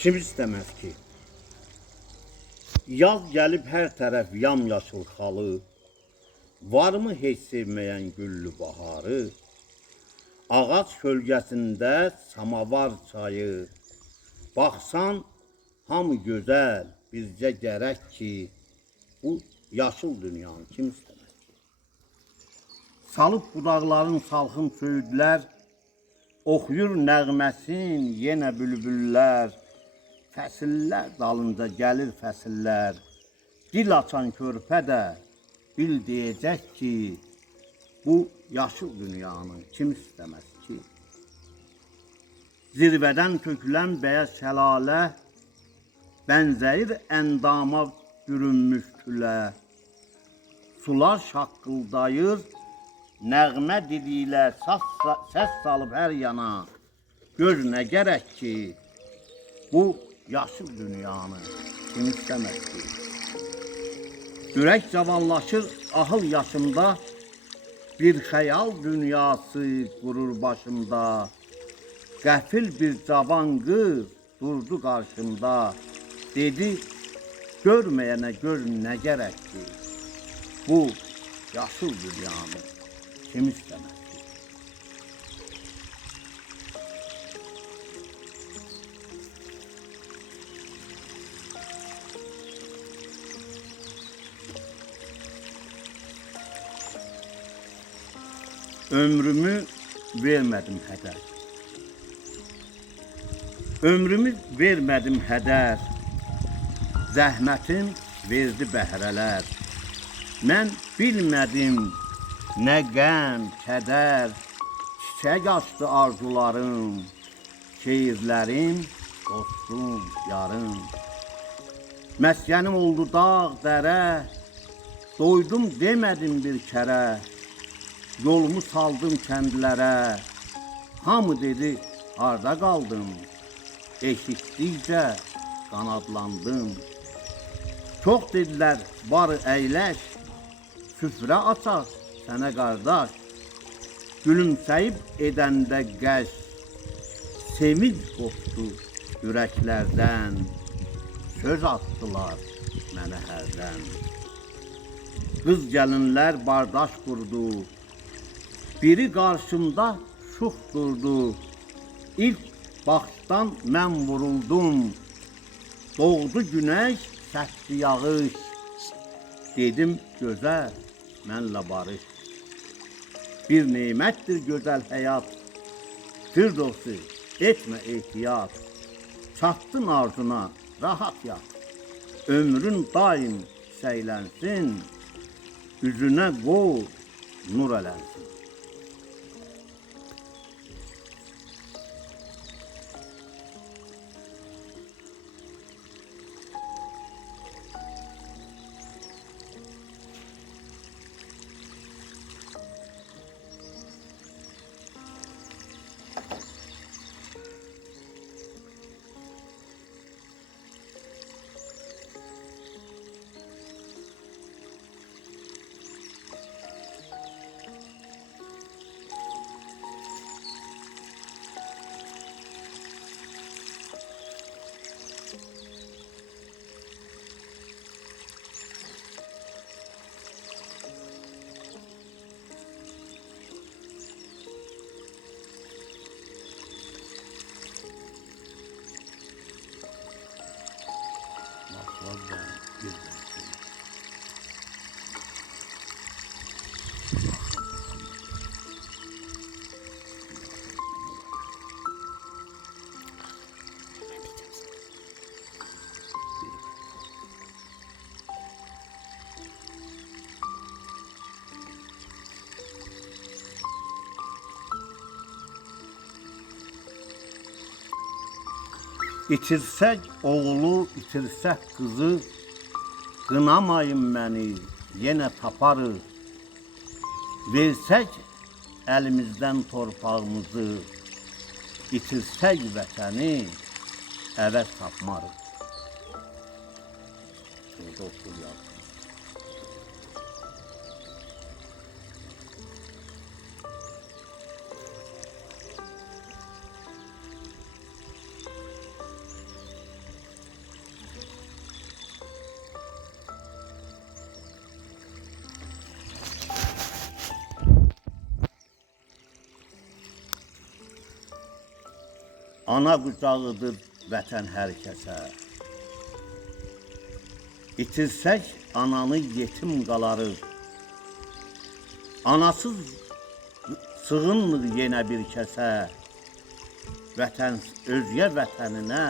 Kim istəməz ki? Yaz gəlib hər tərəf yamyaşıl xalı, varmı heç sevməyən güllü baharı? Ağac kölgəsində samavar çayı, baxsan hamı gözəl, bizcə gərək ki, bu yaşıl dünyanı kim istəməz ki? Salıb budaqların salxım söyüdlər, oxuyur nəğməsin yenə bülbüllər, fəsillər dalınca gəlir fəsillər, dil açan körpə də bil deyəcək ki, bu yaşıl dünyanı kim istəməz ki? Zirvədən tökülən bəyaz şəlalə, bənzəyir əndama bürünmüş tülə, sular şaqqıldayır, nəğmə dili ilə səs salıb hər yana, gör nə gərək ki, bu yaşıl dünyanı kim istəməz ki? Ürək cavanlaşır ahıl yaşımda, bir xəyal dünyası qurur başımda, qəfil bir cavan qız durdu qarşımda, dedi, görməyənə gör nə gərək ki, bu yaşıl dünyanı kim istəməz ki? Ömrümü vermədim hədər. Ömrümü vermədim hədər, zəhmətim verdi bəhrələr. Mən bilmədim nə qəm, kədər, çiçək açdı arzularım, şeirlərim, dostum, yarım. Məskənim oldu dağ, dərə, doydum demədim bir kərə, yolumu saldım kəndlərə, hamı dedi, harda qaldım, eşitdikcə qanadlandım. Çox dedilər, barı əyləş, süfrə açar sənə qardaş, gülümsəyib edəndə qəş, sevinç qopdu ürəklərdən, söz atdılar mənə hərdən. Qız gəlinlər bardaş qurdu, biri qarşımda şux durdu, ilk baxışdan mən vuruldum, doğdu günəş, səsdi yağış, dedim gözəl, mənlə barış. Bir nemətdir gözəl həyat, firdovsi, etmə ehtiyat, çatdın arzuna, rahat yat, ömrün daim səylənsin, üzünə qoy, nur ələnsin. İtirsək oğlu, itirsək qızı, qınamayın məni, yenə taparız. Versək əlimizdən torpağımızı, itirsək vətəni, əvəz tapmarız. Şurada otur yazdım. Ana qucağıdır vətən hər kəsə. İtirsək ananı yetim qalarıq. Anasız sığınmır yenə bir kəsə. Vətən özgə vətəninə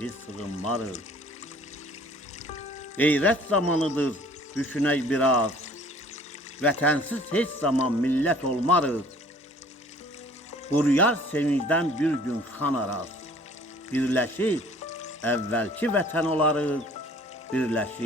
biz sığınmarıq. Qeyrət zamanıdır düşünək biraz. Vətənsiz heç zaman millət olmarıq. Quruyar sevincdən bir gün xan araz. Birləşib əvvəlki vətən olarıq, birləşib